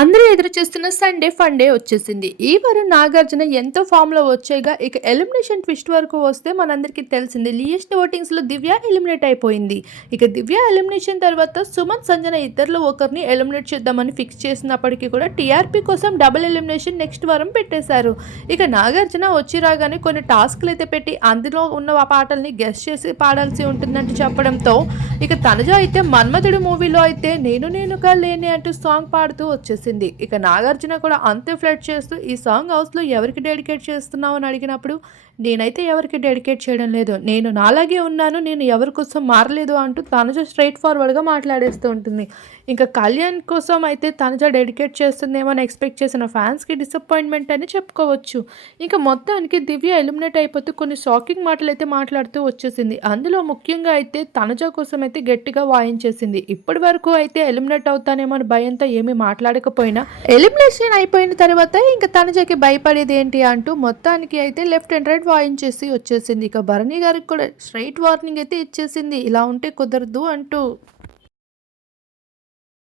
అందరూ ఎదురు చూస్తున్న సండే ఫండే వచ్చేసింది. ఈ వారం నాగార్జున ఎంతో ఫామ్లో ఇక ఎలిమినేషన్ ట్విస్ట్ వరకు వస్తే మనందరికీ తెలిసింది లియెస్ట్ ఓటింగ్స్లో దివ్య ఎలిమినేట్ అయిపోయింది. ఇక దివ్య ఎలిమినేషన్ తర్వాత సుమన్ సంజన ఇద్దరిలో ఒకరిని ఎలిమినేట్ చేద్దామని ఫిక్స్ చేసినప్పటికీ కూడా టీఆర్పీ కోసం డబుల్ ఎలిమినేషన్ నెక్స్ట్ వారం పెట్టేశారు. ఇక నాగార్జున వచ్చి రాగానే కొన్ని టాస్క్లు అయితే పెట్టి అందులో ఉన్న ఆ పాటల్ని గెస్ట్ చేసి పాడాల్సి ఉంటుందంటూ చెప్పడంతో ఇక తనుజ అయితే మన్మధుడు మూవీలో అయితే నేను నేనుగా లేని అంటూ సాంగ్ పాడుతూ వచ్చేసింది. ఇక నాగార్జున కూడా అంతే ఫ్లడ్ చేస్తూ ఈ సాంగ్ హౌస్లో ఎవరికి డెడికేట్ చేస్తున్నావు అని అడిగినప్పుడు నేనైతే ఎవరికి డెడికేట్ చేయడం లేదు. నేను నాలాగే ఉన్నాను నేను ఎవరి కోసం మారలేదు అంటూ తనుజ స్ట్రైట్ ఫార్వర్డ్గా మాట్లాడేస్తూ ఉంటుంది. ఇంకా కళ్యాణ్ కోసం అయితే తనుజ డెడికేట్ చేస్తుందేమో అని ఎక్స్పెక్ట్ చేసిన ఫ్యాన్స్కి డిసప్పాయింట్మెంట్ అని చెప్పుకోవచ్చు. ఇంకా మొత్తానికి దివ్య ఎలిమినేట్ అయిపోతూ కొన్ని షాకింగ్ మాటలు అయితే మాట్లాడుతూ వచ్చేసింది. అందులో ముఖ్యంగా అయితే తనుజ కోసం అయితే గట్టిగా వాయించేసింది. ఇప్పటి వరకు అయితే ఎలిమినేట్ అవుతానేమో అని భయంతో ఏమీ మాట్లాడకపోయినా ఎలిమినేషన్ అయిపోయిన తర్వాత ఇంకా తనుజకి భయపడేది ఏంటి అంటూ మొత్తానికి అయితే లెఫ్ట్ అండ్ రైట్ వాయించేసి వచ్చేసింది. ఇక భరణి గారికి కూడా స్ట్రైట్ వార్నింగ్ అయితే ఇచ్చేసింది. ఇలా ఉంటే కుదరదు అంటూ